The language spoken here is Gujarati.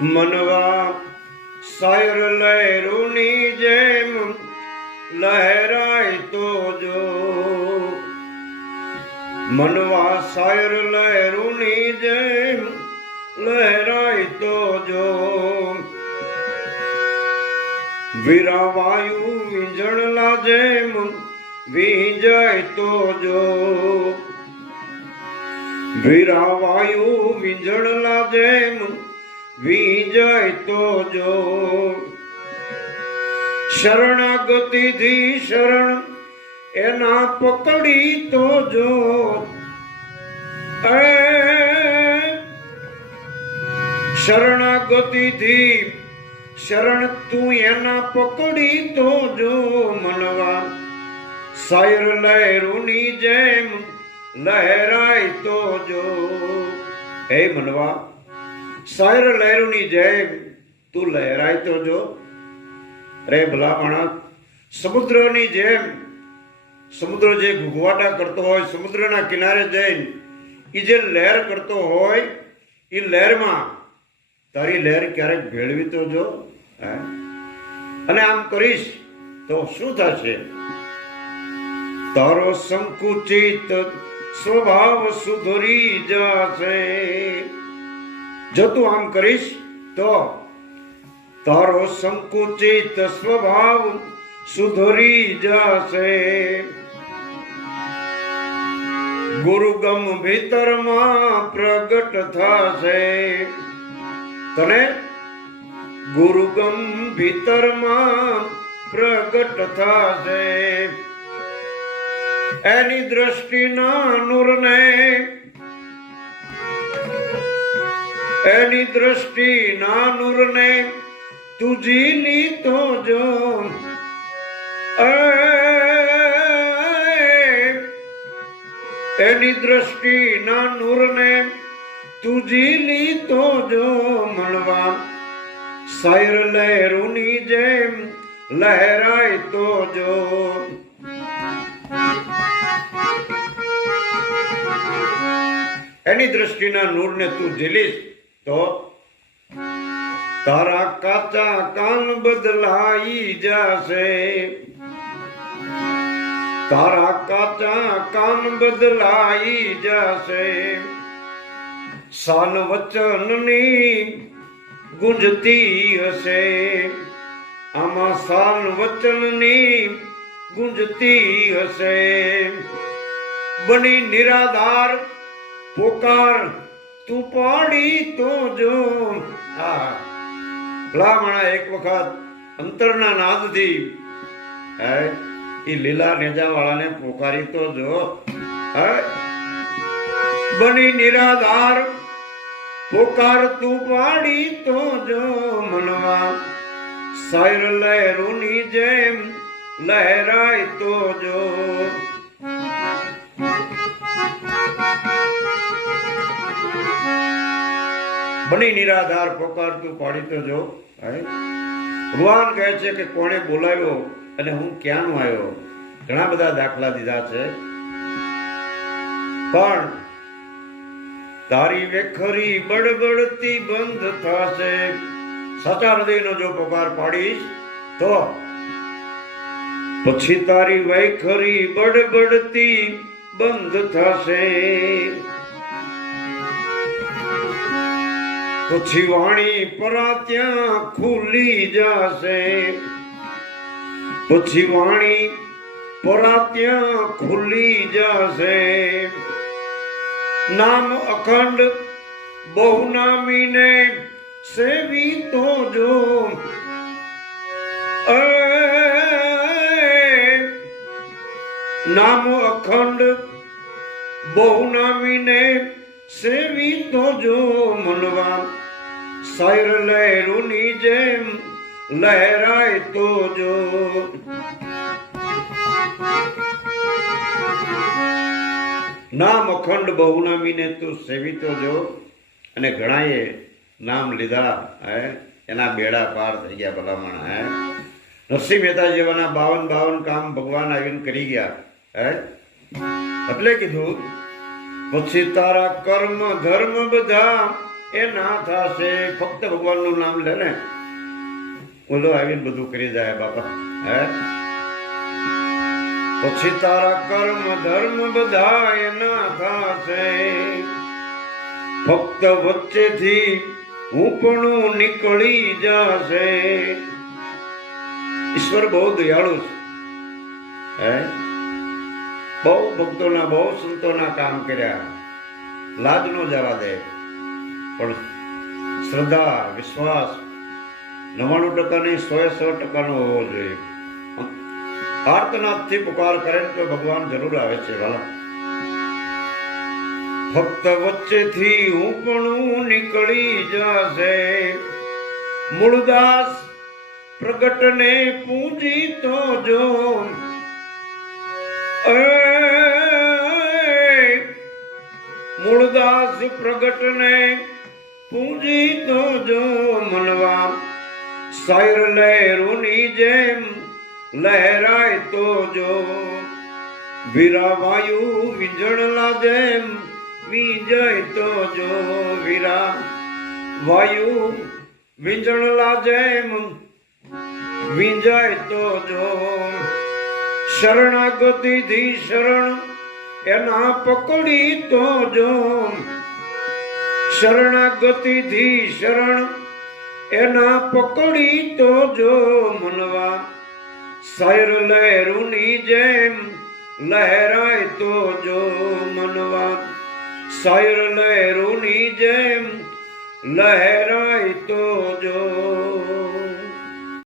મનવા શાયર લહેરોની જેમ લહેરાય તો જો, મનવા શાયર લહેરોની જેમ લહેરાય તો જો, વીરાવાયુ વીંઝણલા જેમ વીંજાય તો જો, વીરાવાયુ વીંઝણલા જેમ વીંજાય તો જો, શરણાગતિથી શરણ એના પકડી તો જો, શરણાગતિથી શરણ તું એના પકડી તો જો, મનવા શાયર લહેરોની જેમ લહેરાય તો જો. હે મનવા શાયર લહેરોની જેમ તું લહેરાય તો જો. રે ભલા માણસ, સમુદ્રની જેમ સમુદ્ર જે ઘૂઘવાટા કરતો હોય, સમુદ્રના કિનારે જઈને એ જે લહેર કરતો હોય, એ લહેરમાં તારી લહેર ક્યારેક ભેળવી તો જો. અને આમ કરીશ તો શું થશે? તારો સંકુચિત સ્વભાવ સુધરી જશે. જો તું આમ કરીશ તો તારો સંકુચિત સ્વભાવ સુધરી જશે. ગુરુગમ ભીતરમાં પ્રગટ થશે. તને ગુરુગમ ભીતરમાં પ્રગટ થશે. એની દ્રષ્ટિના નૂરને, એની દ્રષ્ટિના નૂરને તુજીલી તો જો, એની દ્રષ્ટિના નૂરને તુજીલી તો જો, મનવા શાયર લહેરોની જેમ લહેરાય તો જો. એની દ્રષ્ટિના નૂરને તું ઝીલીશ તો તારા કાચા કાન બદલાઈ જશે. તારા કાચા કાન બદલાઈ જશે. શાન વચનની ગુંજતી હશે. આમાં શાન વચનની ગુંજતી હશે. બની નિરાધાર પોકાર તું પાડી તો જો. ભલામણા એક વખત અંતરના નાદથી એ લીલા નેજા વાળાને પોકારી તો જો. બની નિરાધાર પોકાર તું પાડી તો જો, મનવા શાયર લહેરોની જેમ લહેરાય તો જો. બની નિરાધાર પોકાર તું પાડી તો જો. ભગવાન કહે છે કે કોણે બોલાવ્યો અને હું ક્યાંનો આવ્યો. ઘણા બધા દાખલા દીધા છે, પણ તારી વેખરી બડબડતી બંધ થશે. સાચા હૃદયનો જો પોકાર પાડીશ તો પછી તારી વેખરી બડબડતી બંધ થશે. પછી વાણી પરા ત્યાં ખુલી જશે. પછી વાણી પરા ત્યાં ખુલી જશે. નામ અખંડ બહુનામીને સેવી તો જો. નામ અખંડ બહુનામીને સેવી તો જો, મનવા શાયર લહેરોની જેમ લહેરાય તો જો. નામ અખંડ બહુનામીને તું સેવી તો જો. અને ઘણાએ નામ લીધા, એના બેડા પાર થઈ ગયા ભલામણ. નરસિંહ મહેતા જેવાના 52 કામ ભગવાન આવીને કરી ગયા. એટલે કીધું પછી તારા કર્મ ધર્મ બધા એ ના થશે. ફક્ત ભગવાનનું નામ લે ને, ઓલો આવીને બધું કરી જાય બાપા. હે પછી તારા કર્મ ધર્મ બધા એના થશે. ફક્ત વચ્ચેથી હું પણ નીકળી જશે. ઈશ્વર બહુ દયાળુ છે. હે બહુ ભક્તોના બહુ સંતોના કામ કર્યા, લાજ નો જવા દે. પણ શ્રદ્ધા વિશ્વાસ 99% નહીં, 100% હોવો જોઈએ. આર્તનાદથી પુકાર કરે તો ભગવાન જરૂર આવે છે વાલા. ફક્ત વચ્ચેથી હું પણ નીકળી જશે. મૂળદાસ પ્રગટને પૂજી તો જો, મૂળદાસ પ્રગટને પૂજી તો જો મનવા. સાયર લહેરોની જેમ લહેરાય તો જો. વીરા વાયુ વીજળના જેમ વિજય તો જો. વીરા વાયુ વીજળના જેમ વિજય તો જો. શરણાગતિથી શરણ એના પકડી તો જો. શરણાગતિથી શરણ એના પકડી તો જો મનવા. સાયર લહેરોની જેમ લહેરાય તો જો મનવા. સાયર લહેરોની જેમ લહેરાય તો જો.